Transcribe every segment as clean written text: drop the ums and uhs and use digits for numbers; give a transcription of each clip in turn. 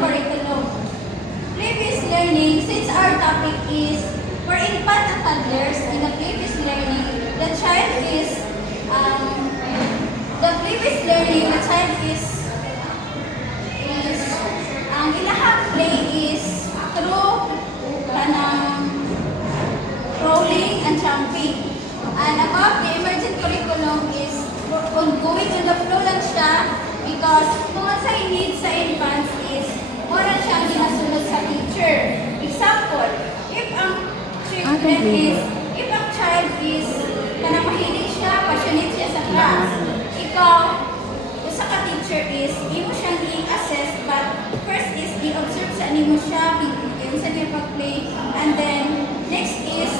curriculum. Previous learning, since our topic is for infant and toddlers, in the previous learning, the child is ang ilahang play is through kanang crawling and jumping. And about the emergent curriculum is ongoing on the flow lang siya because kung ang sa need sa infants is mura siyang ginasunod sa teacher. Example, if ang child is kanang mahilig siya, passionate siya sa class, ikaw, usa ka teacher is imo siyang i-assess but first is i-observe sa nimo siya, bigyan sa niya pag-play, and then next is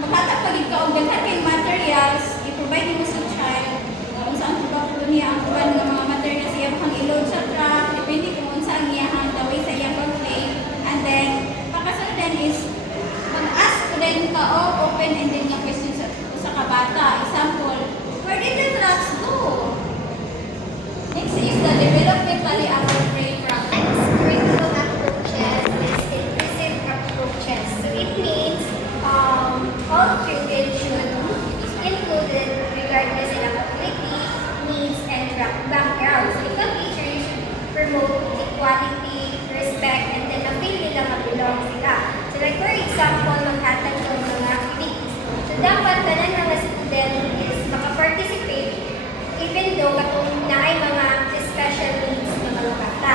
makatag pagid ka og daghan kay materials, i-provide nimo sa child kung saan ba niya ang kuan ng mga materials siya kang i-load sa truck, depende kung unsa ang iyang daway sa iyang pag-play, and then pagkasunod din is mag-ask ko din ka o open-ended nga questions sa kabata. Example, where did the trucks go? Next is the developmentally appropriate practice. Curriculum approaches is inclusive approaches. So it means all children should be included regardless of ability, needs, and background. So ikaw teacher should promote equality, respect, and then na-feel nila mag-belong sila. So like for example, maghatag ng mga activities. So dapat tanan ng student is makaparticipate even though katong na ay mga special needs ng mga bata.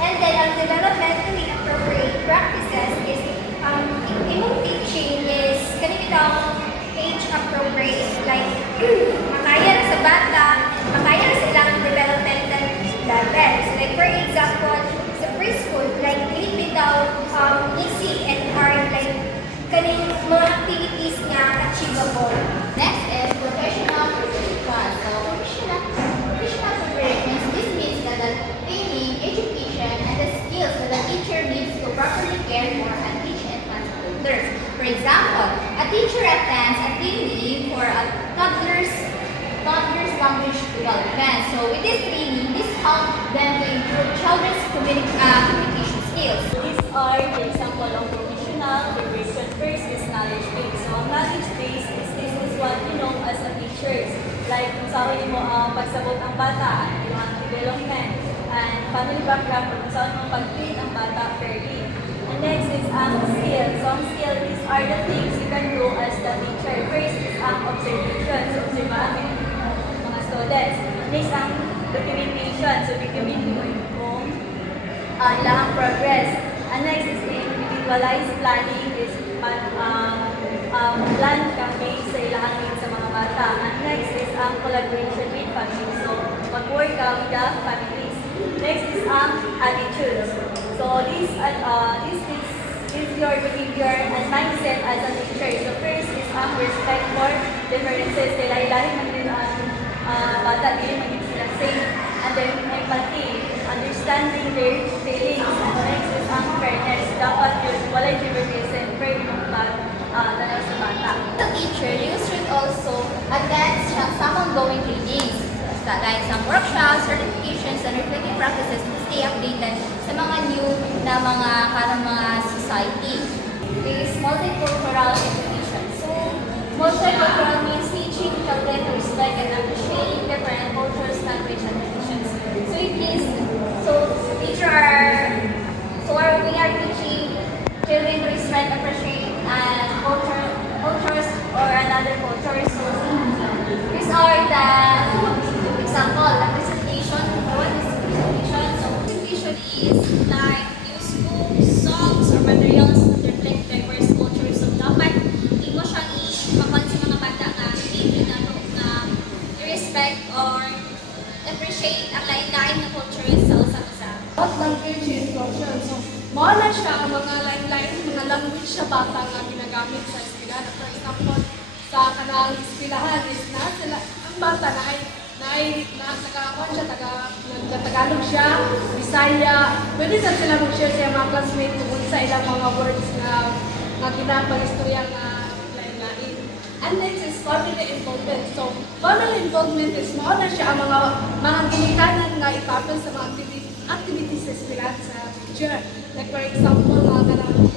And then ang developmentally appropriate practices is imong teaching is kanitang age appropriate, like makaya na sa bata, makaya na silang developmental level. So like for example, sa preschool, like hindi bitaw easy and hard, like kaning mga activities nga achievable. Next is professional preparation. So professional preparedness, this means that the training, education, and the skills that the teacher needs to properly care for and teach advanced toddlers. For example, a teacher attends a training for a toddler's language development. So with this training, this helps them to improve children's communication skills. These are the example of professional preparation. First is knowledge base. So, ang knowledge base is what you know as a teacher. Like, kung saan mo pagsabot ang bata, yung development, and family background, kung saan mo pag-treat ang bata fairly. And next is skill. So, ang skill, these are the things you can do as the teacher. First is observation. So, obserbahan mga students. Next, ang documentation. So, document mo yung ilang progress. And next is individualized planning. Is plan campaign sa ilang needs sa mga bata. And next is collaboration with families. So, mag-work with the families. Next is attitudes. So, this is your behavior and mindset as a teacher. So, first is respect for differences. Lahi-lahi man din ang bata, din man din sila same. And then, empathy, understanding their feelings. And next is fairness. Dapat yun, walay favoritism, fair yung tanaw sa bata. The teacher, you should also attend some ongoing trainings, like some workshops, certifications, and reflective practices to stay updated sa mga new na mga society. Is multicultural education. So, multicultural means teaching children to respect and appreciate different cultures, language, and traditions. So it means, we are teaching children to respect, appreciate, and cultures or another culture. So these are the example. The presentation. What is presentation? So presentation is like use books, songs, or materials that reflect diverse cultures. So dapat imo siyang ipakuan sa mga bata nga hindi na respect or appreciate ang lain-lain na cultures sa usa-usa. What language instruction? So, mawala siya ang mga lain-lain, mga language sa bata nga ginagamit sa eskwelahan. For example, sa kanang eskwelahan is na sila, ang bata taga-Tagalog siya, Bisaya, pwede sa sila mag-share siya mga classmates kung sa ilang mga words na ginapag-istorya nga lain-lain. And next is family involvement. So, family involvement is mo na siya ang mga ginikanan nga ipapil sa mga activities sa eskwelahan sa teacher. Like for example, mga kanang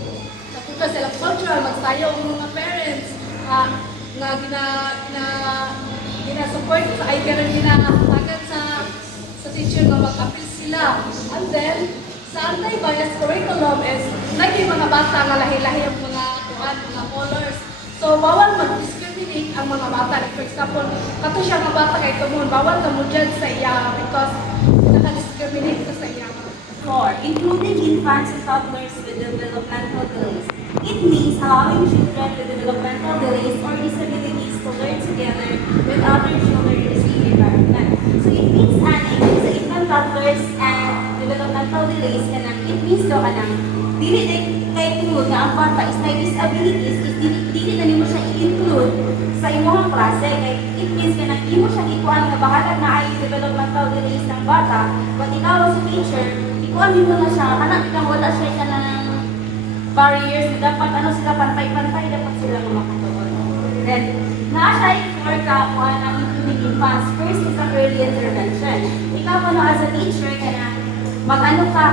sa sila cultural, magsayo ang mga parents nga gina-support sa ay karon ginahatagan sa teacher nga mag-appeal sila. And then, sa anti-bias curriculum is lagi mga bata nga lahi-lahi ang mga kuan, mga colors. So, bawal mag-discriminate ang mga bata. Like, for example, kato siya nga bata kay tumon, bawal ka mo dyan sa iya because naka-discriminate ka sa iya. 4. Including infants and toddlers with developmental delays. It means allowing children with developmental delays or disabilities to learn together with other children in the same environment. So it means sa infant toddlers and developmental delays it means daw dili kay include nga ang bata is may disabilities is dili na nimo siya i-include sa imong klase kay it means imo siya ikuan nga bahalag na ay developmental delays ng bata but ikaw as a teacher ikuan mo na siya kang wala siya kanang barriers dapat sila pantay-pantay dapat sila makatuon. Then naa siya for ka kuan ang including infants. First is ang early intervention. Ikaw as a teacher mag-ano ka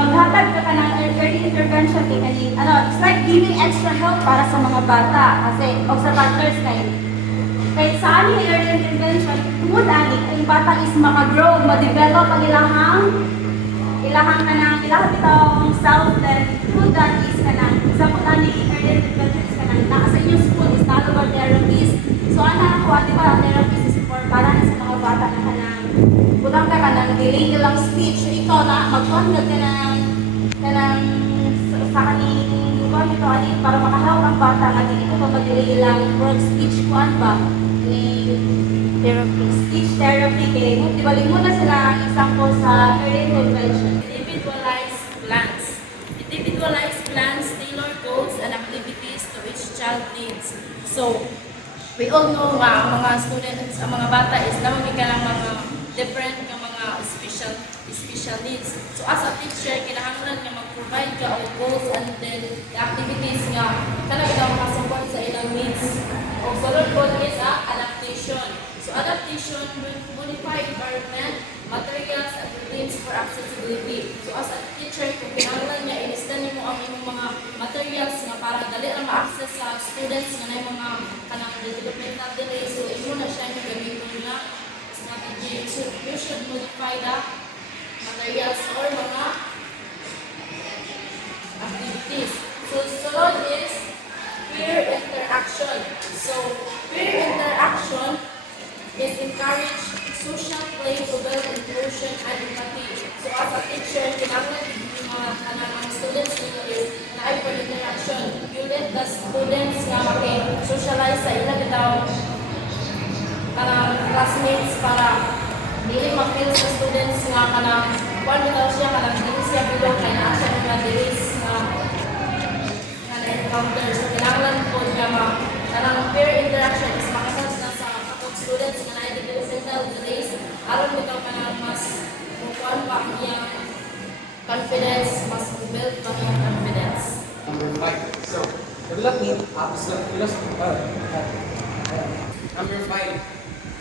maghatag ka ng early intervention kay it's like giving extra help para sa mga bata kasi o sa toddlers kay sa ani early intervention tungod ani ang bata is maka-grow, ma-develop ang ilahang bitawng self then tungod that is example ani early intervention is naa sa inyong school is nalo therapist so ana ko di ba therapist is for para na sa mga bata na budang ka delay nilang speech. So, ikaw na mag-conduct ka sa kaning para makahelp ang bata nga dili ko mag-delay lang word speech kuan ba ni therapy. Speech therapy kay mo di balik mo na sila ang example sa early intervention. Individualized plans. Individualized plans tailor goals and activities to each child needs. So, we all know nga ang mga students, ang mga bata is namang ka lang mga different nga mga special needs. So as a teacher, kinahanglan nga mag-provide ka og goals and then the activities nga talaga makasupport sa ilang needs. O sunod po is adaptation. So adaptation will modify environment, materials, and routines for accessibility. So as a teacher, kung kinahanglan niya, ilista nimo ang imong mga materials nga para dali ra ma-access sa students nga na mga kanang developmental delays. So imo na siya yung gamiton nga strategy. So you should modify the materials or mga activities. So sunod is peer interaction. So peer interaction is encourage social play to build inclusion and empathy. So as a teacher, kinahanglan mga students nito is na ay interaction. You let the students nga maki-socialize sa ilang bitaw classmates para dili ma-feel sa students nga kuan bitaw siya dili siya bilog kay naa siya mga delays nga na-encounter. So kinahanglan po nga peer interaction is makasas na sa kapag students nga na developmental delays aron bitaw mas kuan pa iyang confidence, mas build pa iyang confidence. Number 5. So, developing Number 5.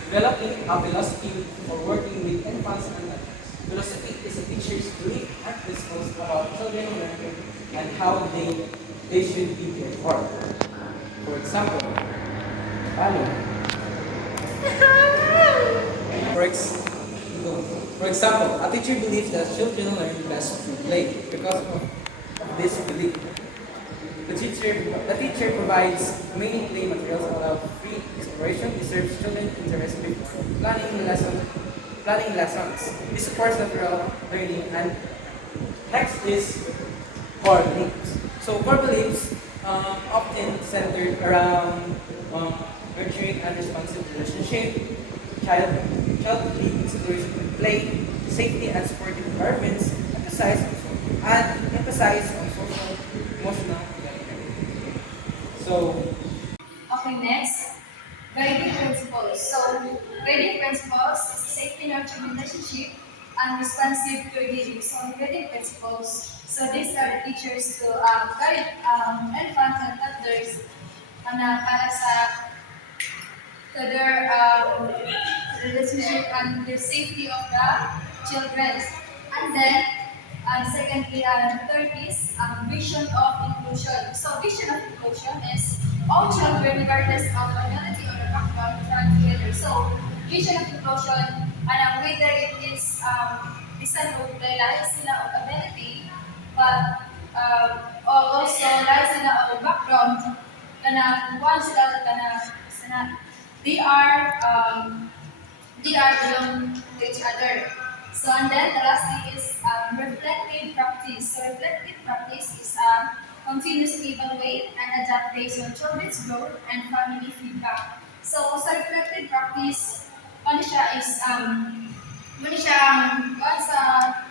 Developing a philosophy for working with infants and adults. Philosophy is a teacher's belief and principles about children learning and how they should be cared for. For example, For example, a teacher believes that children learn best through play. Because of this belief, the teacher provides many play materials allow free exploration, deserves children interest before planning lessons. This supports natural learning. And next is core beliefs. So core beliefs often centered around nurturing and responsive relationship, child exploration with play, safety and supportive environments, emphasize on social, emotional development. So, Okay, next, guiding principles. So, guiding principles is a safety nurturing relationship and responsive caregiving. So, guiding principles. So, these are the teachers to guide infants and toddlers para sa to their relationship and the safety of the children. And then, secondly, third is vision of inclusion. So, vision of inclusion is all children, regardless of ability or background, run together. So, vision of inclusion, whether it is bisan o lahi sila o ability, but also lahi sila o background, kuhaan sila they are belong to each other. So and then the last thing is reflective practice. So reflective practice is continuously evaluate and adapt based on children's growth and family feedback. So sa reflective practice, ano siya is sa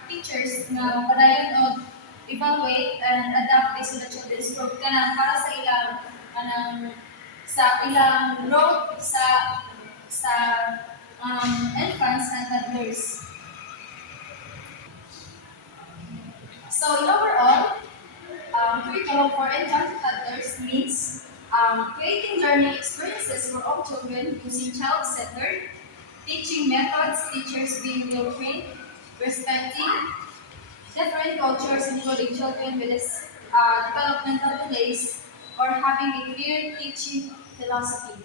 teachers na padayon o evaluate and adapt based on the children's growth kana para sa ilang growth sa infants and toddlers. So in overall, curriculum for infants and toddlers means creating learning experiences for all children using child-centered teaching methods, teachers being well-trained, respecting different cultures, including children with developmental delays, or having a clear teaching philosophy.